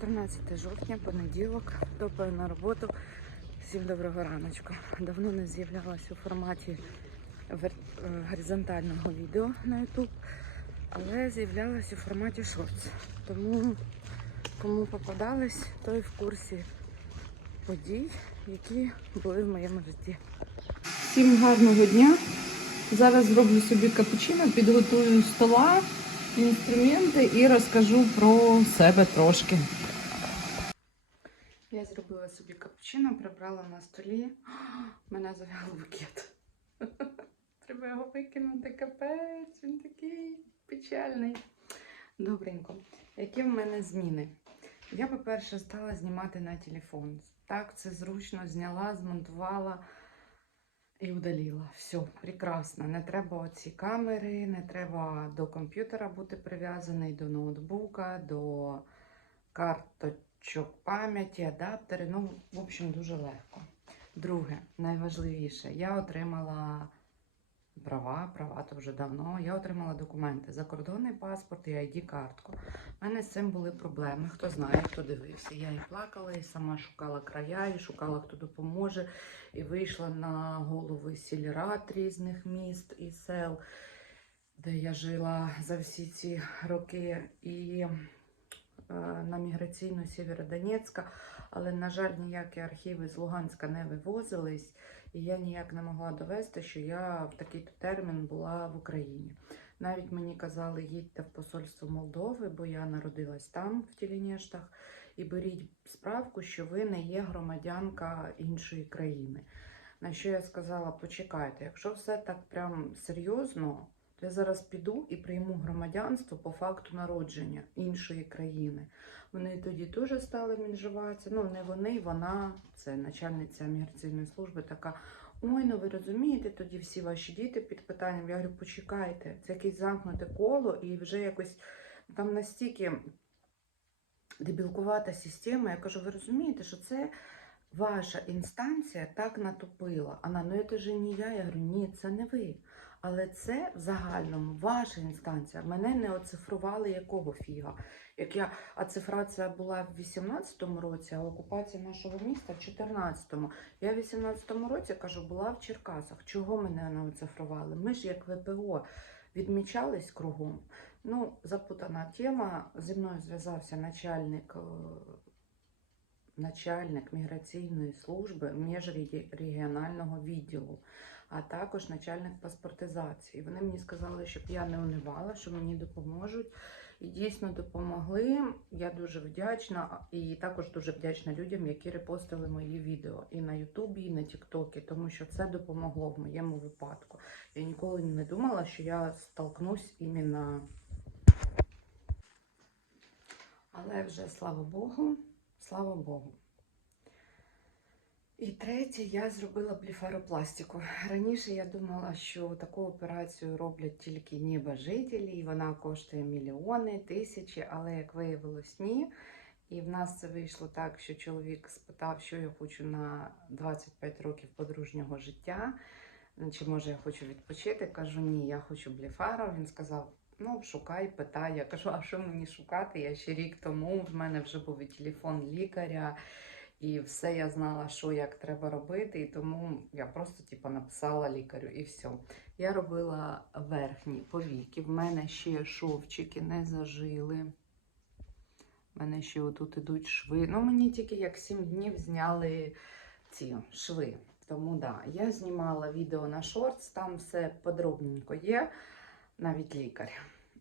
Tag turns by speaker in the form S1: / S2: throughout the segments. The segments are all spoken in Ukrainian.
S1: 14 жовтня, понеділок, топаю на роботу. Всім доброго раночку. Давно не з'являлася у форматі е, горизонтального відео на YouTube, але з'являлася у форматі шортс. Тому кому попадались, той в курсі подій, які були в моєму житті.
S2: Всім гарного дня. Зараз зроблю собі капучино, підготую стола, інструменти і розкажу про себе трошки.
S1: Я зробила собі капучино, прибрала на столі. Мене зав'яв букет. Треба його викинути, капець, він такий печальний. Добренько. Які в мене зміни? Я, по-перше, стала знімати на телефон. Так, це зручно зняла, змонтувала і удалила. Все, прекрасно. Не треба оці камери, не треба до комп'ютера бути прив'язаний, до ноутбука, до карточок пам'яті, адаптери. Ну, в общем, дуже легко. Друге, найважливіше, я отримала права, права то вже давно. Я отримала документи, закордонний паспорт і ID-картку. У мене з цим були проблеми. Хто знає, хто дивився. Я і плакала, і сама шукала края, і шукала, хто допоможе. І вийшла на голови сільрад різних міст і сел, де я жила за всі ці роки. І на міграційну Сєвєродонецька, але, на жаль, ніякі архіви з Луганська не вивозились, і я ніяк не могла довести, що я в такий термін була в Україні. Навіть мені казали, їдьте в посольство Молдови, бо я народилась там, в Тілінєштах, і беріть справку, що ви не є громадянка іншої країни. На що я сказала: почекайте, якщо все так прям серйозно, я зараз піду і прийму громадянство по факту народження іншої країни. Вони тоді теж стали мінжуватися. Ну, не вони, вона, це начальниця міграційної служби, така. Ой, ну ви розумієте, тоді всі ваші діти під питанням. Я говорю, почекайте, це якесь замкнуте коло, і вже якось там настільки дебілкувата система. Я кажу, ви розумієте, що це ваша інстанція так натупила. Вона, ну це ж не я. Я говорю, ні, це не ви. Але це в загальному ваша інстанція. Мене не оцифрували якого фіга. Як я, а цифрація була в 18-му році, а окупація нашого міста в 14-му. Я в 18-му році кажу, була в Черкасах. Чого мене не оцифрували? Ми ж як ВПО відмічались кругом. Ну, запутана тема. Зі мною зв'язався начальник, е, начальник міграційної служби міжрегіонального відділу а також начальник паспортизації. Вони мені сказали, щоб я не унивала, що мені допоможуть. І дійсно допомогли. Я дуже вдячна. І також дуже вдячна людям, які репостили мої відео і на Ютубі, і на Тіктокі, тому що це допомогло в моєму випадку. Я ніколи не думала, що я столкнусь іменно. Але вже слава Богу, слава Богу. І третє, я зробила блефаропластику. Раніше я думала, що таку операцію роблять тільки небожителі, і вона коштує мільйони, тисячі, але як виявилось, ні. І в нас це вийшло так, що чоловік спитав, що я хочу на 25 років подружнього життя. Чи може я хочу відпочити? Кажу, ні, я хочу блефару. Він сказав: ну, шукай, питай. Я кажу, а що мені шукати? Я ще рік тому в мене вже був і телефон лікаря. І все я знала, що як треба робити, і тому я просто типу, написала лікарю і все. Я робила верхні повіки. В мене ще шовчики не зажили. В мене ще отут ідуть шви. Ну, мені тільки як 7 днів зняли ці шви. Тому да, я знімала відео на шортс, там все подробненько є, навіть лікар.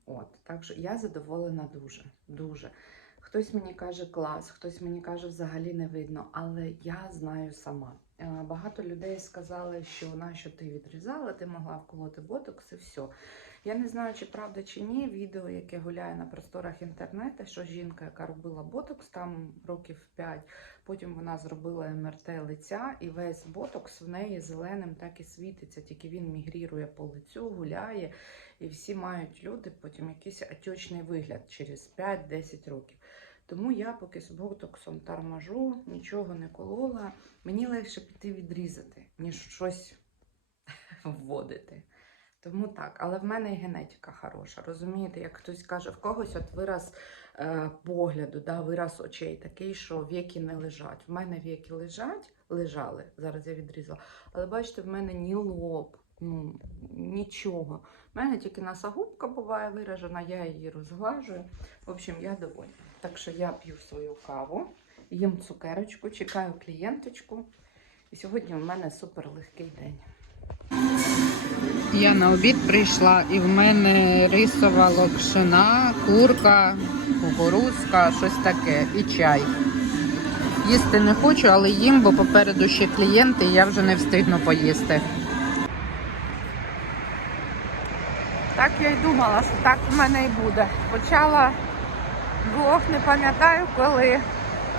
S1: От, так що я задоволена дуже, дуже. Хтось мені каже клас, хтось мені каже взагалі не видно, але я знаю сама. Е, Багато людей сказали, що на що ти відрізала, ти могла вколоти ботокс і все. Я не знаю, чи правда чи ні. Відео, яке гуляє на просторах інтернету, що жінка, яка робила ботокс там років 5, потім вона зробила МРТ лиця, і весь ботокс в неї зеленим так і світиться, тільки він мігрірує по лицю, гуляє, і всі мають люди потім якийсь отечний вигляд через 5-10 років. Тому я поки з ботоксом торможу, нічого не колола. Мені легше піти відрізати, ніж щось вводити. Тому так, але в мене і генетика хороша. Розумієте, як хтось каже, в когось от вираз е, погляду, да, вираз очей такий, що віки не лежать. В мене віки лежать, лежали. Зараз я відрізала. Але бачите, в мене ні лоб, ну нічого. В мене тільки носогубка буває виражена, я її розглажую. В общем, я довольна. Так що я п'ю свою каву, їм цукерочку, чекаю клієнточку. І сьогодні у мене супер легкий день.
S2: Я на обід прийшла і в мене рисова локшина, курка, кукурузка, щось таке і чай. Їсти не хочу, але їм, бо попереду ще клієнти, і я вже не встигну поїсти. Так я й думала, що так в мене і буде. Почала блог, не пам'ятаю коли,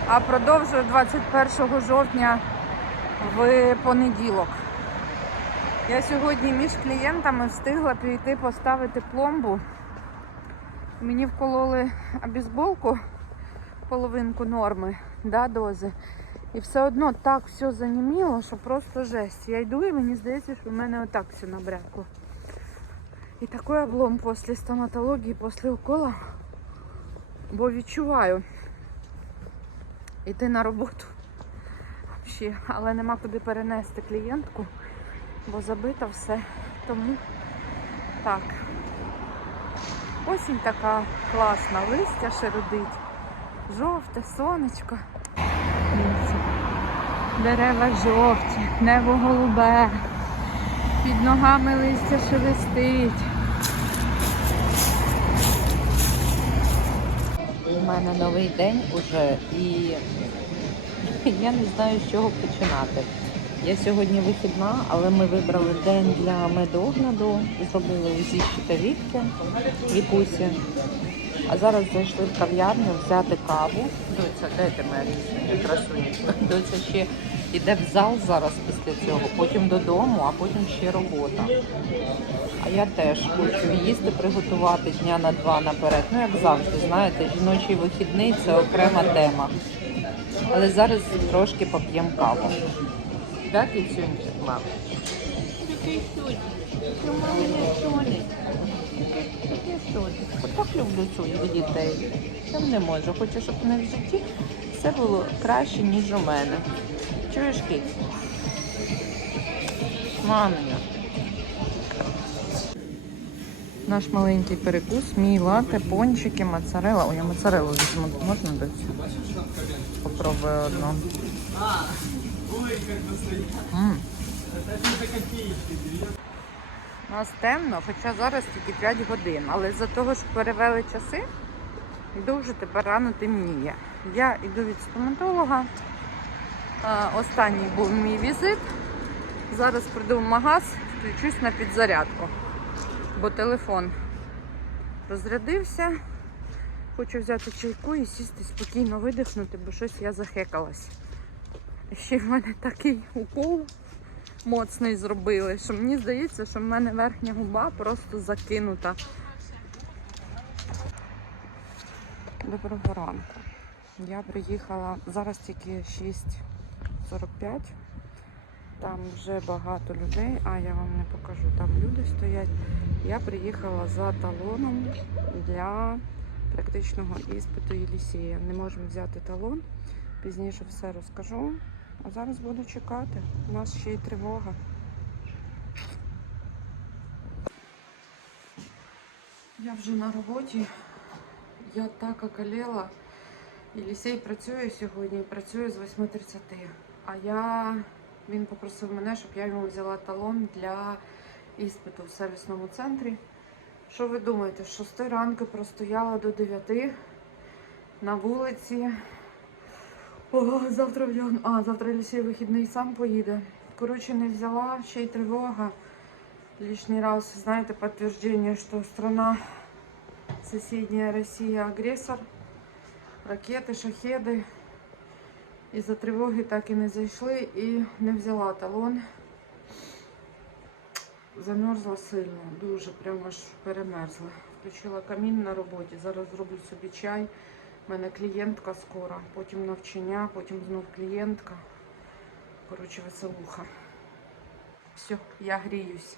S2: а продовжую 21 жовтня в понеділок. Я сьогодні між клієнтами встигла піти поставити пломбу. Мені вкололи обізболку, половинку норми, да, дози. І все одно так все заніміло, що просто жесть. Я йду і мені здається, що в мене отак все набрякло. І такий облом після стоматології, після укола. Бо відчуваю йти на роботу. Взагалі, але нема куди перенести клієнтку бо забито все. Тому так. Осінь така класна, листя шерудить, жовте, сонечко. Дерева жовті, небо голубе, під ногами листя шелестить. У мене новий день уже і я не знаю, з чого починати. Я сьогодні вихідна, але ми вибрали день для медогляду, зробили УЗІ щитовідки Вікусі. А зараз зайшли в кав'ярню взяти каву. Доця, де ти мене красунечка? Доця ще йде в зал зараз після цього, потім додому, а потім ще робота. А я теж хочу їсти приготувати дня на два наперед. Ну, як завжди, знаєте, жіночий вихідний це окрема тема. Але зараз трошки поп'ємо каву. Да, кицюнчик, мам? Такий сьогодні. Сьогодні. Такий сьогодні. Отак люблю своїх дітей. Я не можу. Хочу, щоб в в житті все було краще, ніж у мене. Чуєш, кіт? Мамина. Наш маленький перекус, мій лате, пончики, моцарелла. Ой, я моцарелу візьму. Можна дати? Попробую одну. М. У нас темно, хоча зараз тільки 5 годин, але за того, що перевели часи, дуже тепер рано темніє. Я йду від стоматолога. Останній був мій візит. Зараз прийду в магаз, включусь на підзарядку, бо телефон розрядився. Хочу взяти чайку і сісти спокійно видихнути, бо щось я захекалась. Ще в мене такий укол моцний зробили, що мені здається, що в мене верхня губа просто закинута. Доброго ранку. Я приїхала, зараз тільки 6.45. Там вже багато людей, а я вам не покажу. Там люди стоять. Я приїхала за талоном для практичного іспиту Єлісія. Не можемо взяти талон. Пізніше все розкажу. А зараз буду чекати. У нас ще й тривога. Я вже на роботі. Я так околела. Єлісей працює сьогодні, працює з 8.30. А я він попросив мене, щоб я йому взяла талон для іспиту в сервісному центрі. Що ви думаєте? З 6 ранку простояла до 9 на вулиці. О, завтра вдягну. А, завтра Лісій вихідний сам поїде. Коротше, не взяла, ще й тривога. Лишний раз, знаєте, підтвердження, що страна сусідня Росія агресор. Ракети, шахеди. Із-за тривоги так і не зайшли і не взяла талон. Замерзла сильно, дуже прямо аж перемерзла. Включила камін на роботі. Зараз зроблю собі чай. У мене клієнтка скоро, потім навчання, потім знов клієнтка. Коротше, веселуха. Все, я гріюсь.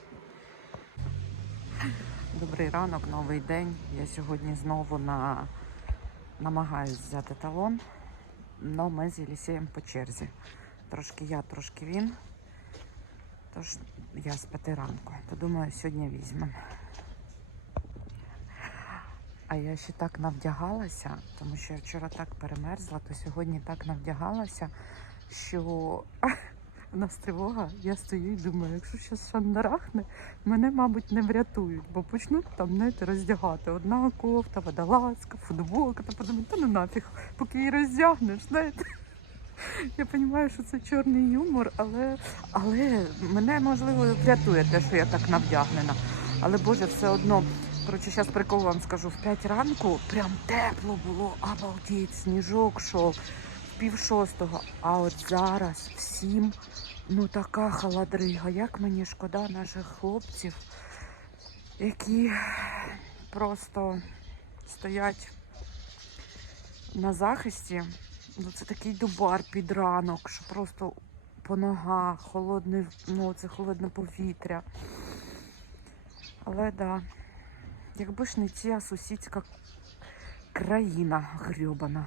S2: Добрий ранок, новий день. Я сьогодні знову на... намагаюсь взяти талон, але ми з Єлісієм по черзі. Трошки я, трошки він. Тож я з п'яти ранку. То думаю, сьогодні візьмемо. А я ще так навдягалася, тому що я вчора так перемерзла, то сьогодні так навдягалася, що у нас тривога. Я стою і думаю, якщо зараз шандарахне, мене, мабуть, не врятують, бо почнуть там знаєте, роздягати. Одна кофта, водолазка, футболка, та подумаю, та ну нафіг, поки її роздягнеш, знаєте. Я розумію, що це чорний юмор, але, але мене можливо врятує те, що я так навдягнена. Але Боже, все одно. Коротше, зараз прикол вам скажу. В 5 ранку прям тепло було, обалдеть, сніжок шов, в пів шостого. А от зараз в сім, ну така холодрига. Як мені шкода наших хлопців, які просто стоять на захисті. Ну, це такий дубар під ранок, що просто по ногах, холодне, ну, це холодне повітря. Але да, якби ж не ця сусідська країна грьобана.